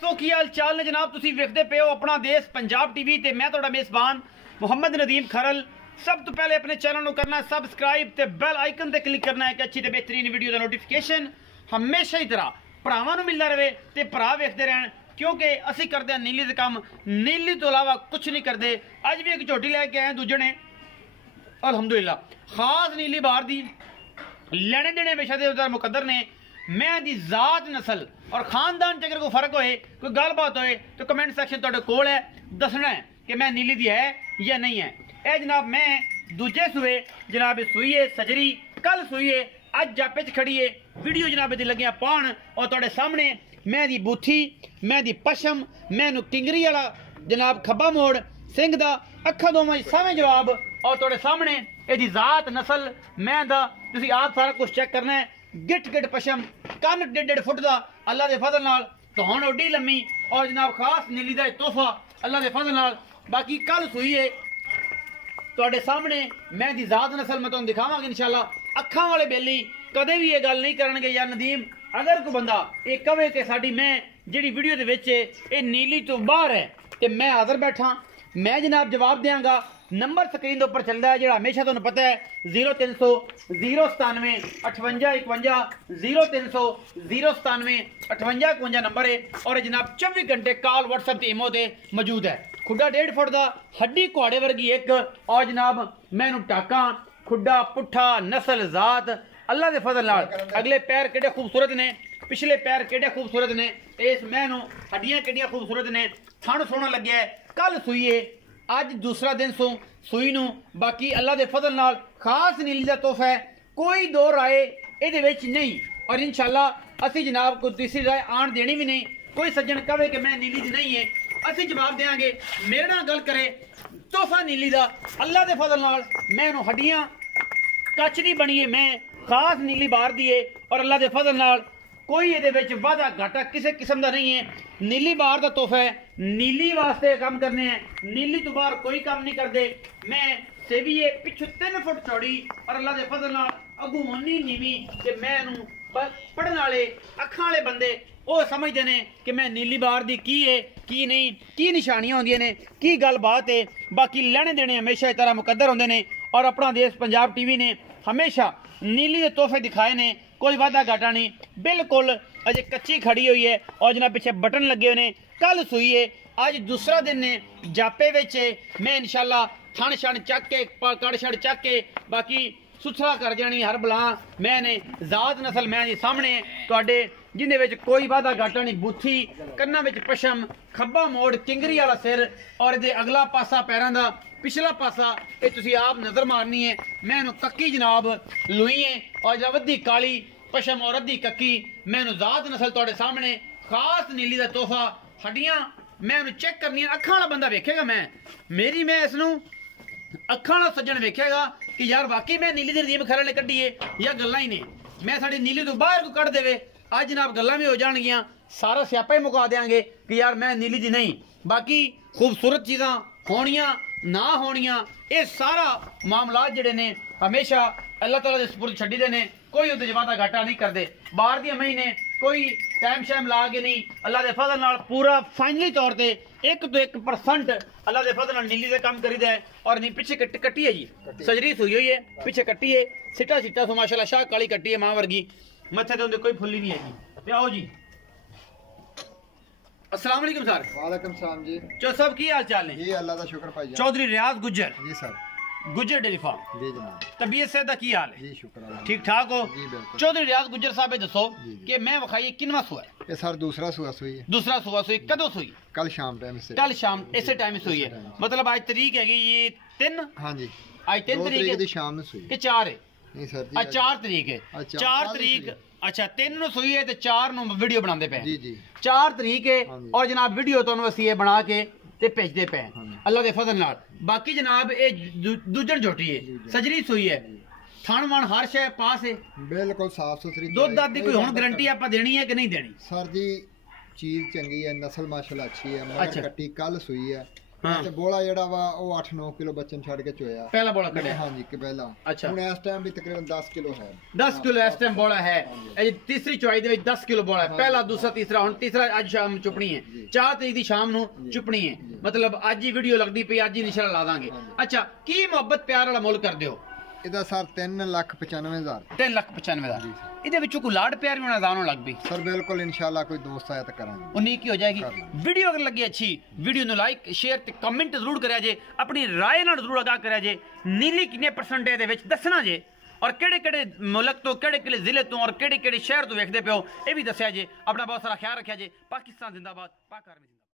सो की हाल चाल ने जनाब, तुसी वेखदे पे हो अपना देश पंजाब टीवी ते मैं तुहाडा मेज़बान मुहम्मद नदीम खरल। सब तो पहले अपने चैनल को करना सबसक्राइब ते बेल आइकन ते क्लिक करना है कि अच्छी ते बेहतरीन वीडियो का नोटिफिकेशन हमेशा ही तरह भरावां नूं मिलदा रहे ते भरा वेखदे रहन, क्योंकि असी करते हैं नीली दे काम, नीली तो इलावा कुछ नहीं करते। अज भी एक झोटी लैके आए दूजे ने अलहमदुलिल्लाह खास नीली बार दी लेने देने हमेशा दे मुकद्दर ने। मैं दी जात नस्ल और खानदान च अगर कोई फर्क होए, कोई गलबात होए तो कमेंट सेक्शन तुहाडे कोल है, दसना है कि मैं नीली दी है या नहीं है। ए जनाब मैं दूजे सूए जनाब सूई है सजरी, कल सूई है, अज जापे च खड़ी है। वीडियो जनाब दी लगियां पाण और तुहाडे सामने मैं दी बूथी, मैं दी पशम, मैनू किंगरी वाला जनाब खब्बा मोड़ सिंह दा अखा दोवां सावें जवाब और तुहाडे सामने एदी जात नस्ल मैं दा तुसी आप सारा कुछ चेक करना है। गिट गिट पशम, कन 1.5 फुट दा अल्लाह दे फजल नाल, धौन ओडी लम्मी और जनाब खास नीली दा तोहफा अल्लाह दे फजल नाल। बाकी कल सूई है तुहाडे सामने मैं दी जात नस्ल मैं तुहानू दिखावांगा इंशाल्लाह। अखां वाले बेली कदे भी ये गल नहीं करनगे यार नदीम, अगर कोई बंदा ये कवे कि साडी मैं जिहड़ी वीडियो दे विच ये नीली तो बाहर है ते मैं हाज़र बैठा, मैं जनाब जवाब देंगा। नंबर स्क्रीन के उपर चलता है जो हमेशा तुहानू पता है 0300 097 58 51 0300 097 58 51 नंबर है और जनाब 24 घंटे कॉल व्हाट्सएप ते इमो ते मौजूद है। खुड्डा 1.5 फुट का हड्डी कुआड़े वर्गी एक और जनाब मैनू टाका खुड्डा पुट्ठा नस्ल जात अल्लाह दे फजल नाल। अगले पैर केडे खूबसूरत ने, पिछले पैर केडे खूबसूरत ने, इस मैनू हड्डियां केडियां खूबसूरत ने, थण सोहना लग्या है। कल सूई है, अज दूसरा दिन सूई नू। बाकी अल्लाह दे फजल नाल खास नीली दा तोहफा है, कोई दो राय इहदे विच नहीं और इंशाल्लाह असी जनाब को तीसरी राय आण देनी भी नहीं। कोई सज्जन कहे कि मैं नीली दी नहीं है, असी जवाब देंगे। मेरे नाल गल करे तोहफा नीली दा अल्लाह दे फजल नाल मैनू हड्डियां कच दी बनी है, मैं खास नीली बार दी है और अल्लाह दे फजल नाल कोई ये वाधा घाटा किसी किस्म का नहीं है। नीली बार का तोहफा है, नीली वास्ते काम करने हैं, नीली तो बाहर कोई काम नहीं करते। मैं सेवी है पिछू 3 फुट चौड़ी और अल्लाह के फजल नाल अगू उन्नी नीवी ते मैनू पढ़ने वाले अखां वाले बंदे वो समझते हैं कि मैं नीली बार दी की है की नहीं, की निशानियां होंदियां ने, की गल बात है। बाकी लेने देने हमेशा इस तरह मुकद्दर होंदे ने और अपना देश पंजाब टीवी ने हमेशा नीली के तोहफे दिखाए ने, कोई वादा घाटा नहीं, बिल्कुल अजे कच्ची खड़ी हुई है और जनाब पीछे बटन लगे हुए ने। कल सूई है, अज दूसरा दिन ने, जापे विच मैं इंशाल्लाह थण छण चक के कड़ छड़ चक के बाकी सुथरा कर जानी हर बला। मैंने जात नस्ल मैं जी सामने तुहाडे जिंदे विच कोई वादा घाटा नहीं, बूथी कन्ना विच पशम, खब्बा मोड़ किंगरी वाला सिर और इहदे अगला पासा पैरां दा पिछला पासा ये तुसी आप नजर मारनी है। मैनू कक्की जनाब लुई है और जब अद्धी काली पशम और अद्धी कक्की मैनू जात नस्ल तुहाडे सामने खास नीली दा तोहफा। हड्डियां मैनू चेक करनी, अखां वाला बंदा वेखेगा मैं मेरी मैं इसनू अखां वाला सज्जन वेखेगा कि यार वाकई मैं नीली दी रदीम खरल ने कड्डी है या गल्लां ही ने। मैं साडी नीली तो बाहर को कढ़ देवे अज जनाब गल्लां भी हो जाणगियां, सारा स्यापा ही मुका देंगे कि यार मैं नीली दी नहीं। बाकी खूबसूरत चीज़ां होनियां ना होनियां ये सारा मामलात जिहड़े ने हमेशा अल्लाह ताला दे सुपुर्द छड्डी दे ने, कोई उहदे वादा घाटा नहीं करते। बाहर दी महीने कोई टाइम शाइम ला के नहीं, अल्लाह दे फजल नाल पूरा फाइनली तौर पे 1 तो 1% अल्लाह दे फजल नाल नीली दे काम करीदा है। और नहीं पीछे कट्टी है जी, सजरी सुई हुई है, पीछे कट्टी है, सिटा सिटा सो माशाल्लाह शाह काली कट्टी है मां वर्गी, मत्थे ते उहदे कोई फुल्ली नहीं है जी। ते आओ जी, अस्सलाम वालेकुम सर। वालेकुम सलाम जी। चो सब की हाल चाल है जी? अल्लाह दा शुक्र भाई। चौधरी रियाज गुज्जर जी सर, गुज्जर डेयरी फार्म जी जनाब। तबीयत से दा की हाल है? जी शुक्र अल्लाह। ठीक ठाक हो? जी बिल्कुल। चौधरी रियाज गुज्जर साहब दसो कि मैं वखाई किनवा सुआ है? ये सर दूसरा सुआ सुई है। दूसरा सुआ सुई कदों सुई? कल शाम टाइम से। कल शाम इसे टाइम सुई है, मतलब आज तारीख हैगी ये 3। हाँ जी, आज 3 तारीख दी शाम में सुई कि 4 है? नहीं सर जी, आज 4 तारीख है। 4 तारीख अच्छा 3 ਨੂੰ सुई है ते 4 ਨੂੰ वीडियो बनाते पे जी जी। 4 तारीख है और जनाब वीडियो तुहानू असीं ये बना के ते भेजदे पे अल्लाह दे फजल नाल। बाकी जनाब ये दूजन झोटी है, सजरी सुई है, थण वण हर शय पास है, बिल्कुल साफ सुथरी। दुध दाद दी कोई हुण गारंटी आप देनी है कि नहीं देनी? सर जी चीज चंगी है, नस्ल माशाल्लाह अच्छी है। मगर अच्छा। कट्टी कल सुई है ਹਾਂ ਤੇ ਬੋਲਾ ਜਿਹੜਾ ਵਾ ਉਹ 8-9 ਕਿਲੋ ਬੱਚੇ ਨੂੰ ਛੱਡ ਕੇ ਚੋਇਆ ਪਹਿਲਾ ਬੋਲਾ ਕੱਢਿਆ ਹਾਂਜੀ ਕਿ ਪਹਿਲਾਂ ਅੱਛਾ ਹੁਣ ਇਸ ਟਾਈਮ ਵੀ ਤਕਰੀਬਨ 10 ਕਿਲੋ ਹੈ 10 ਕਿਲੋ ਇਸ ਟਾਈਮ ਬੋਲਾ ਹੈ ਇਹ ਤੀਸਰੀ ਚੁਆਈ ਦੇ ਵਿੱਚ 10 ਕਿਲੋ ਬੋਲਾ ਹੈ ਪਹਿਲਾ ਦੂਸਰਾ ਤੀਸਰਾ ਹੁਣ ਤੀਸਰਾ ਅੱਜ ਸ਼ਾਮ ਨੂੰ ਚੁਪਣੀ ਹੈ 4 ਤਰੀਕ ਦੀ ਸ਼ਾਮ ਨੂੰ ਚੁਪਣੀ ਹੈ ਮਤਲਬ ਅੱਜ ਹੀ ਵੀਡੀਓ ਲੱਗਦੀ ਪਈ ਅੱਜ ਹੀ ਨਿਸ਼ਾਨਾ ਲਾ ਦਾਂਗੇ ਅੱਛਾ ਕੀ ਮੁਹੱਬਤ ਪਿਆਰ ਵਾਲਾ ਮੁੱਲ ਕਰਦੇ ਹੋ ਇਹਦਾ ਸਰ 3,95,000 3,95,000 ਇਹਦੇ ਵਿੱਚੋਂ ਕੋਈ ਲਾੜ ਪਿਆਰ ਵੀ ਹੋਣਾ ਜ਼ਾਨੋਂ ਲੱਗ ਪਈ ਸਰ ਬਿਲਕੁਲ ਇਨਸ਼ਾਅੱਲਾ ਕੋਈ ਦੋਸਤ ਆਇਆ ਤਾਂ ਕਰਾਂਗੇ ਉਨੀ ਕੀ ਹੋ ਜਾਏਗੀ ਵੀਡੀਓ ਅਗਰ ਲੱਗੀ ਅੱਛੀ ਵੀਡੀਓ ਨੂੰ ਲਾਈਕ ਸ਼ੇਅਰ ਤੇ ਕਮੈਂਟ ਜ਼ਰੂਰ ਕਰਿਆ ਜੇ ਆਪਣੀ ਰਾਏ ਨਾਲ ਜ਼ਰੂਰ ਅਗਾ ਕਰਿਆ ਜੇ ਨੀਲੀ ਕਿੰਨੇ ਪਰਸੈਂਟੇਜ ਦੇ ਵਿੱਚ ਦੱਸਣਾ ਜੇ ਔਰ ਕਿਹੜੇ ਕਿਹੜੇ ਮੁਲਕ ਤੋਂ ਕਿਹੜੇ ਕਿਹੜੇ ਜ਼ਿਲ੍ਹੇ ਤੋਂ ਔਰ ਕਿਹੜੇ ਕਿਹੜੇ ਸ਼ਹਿਰ ਤੋਂ ਵੇਖਦੇ ਪਿਓ ਇਹ ਵੀ ਦੱਸਿਆ ਜੇ ਆਪਣਾ ਬਹੁਤ ਸਾਰਾ ਖਿਆਲ ਰੱਖਿਆ ਜੇ ਪਾਕਿਸਤਾਨ ਜ਼ਿੰਦਾਬਾਦ ਪਾਕ ਆਰਮੀ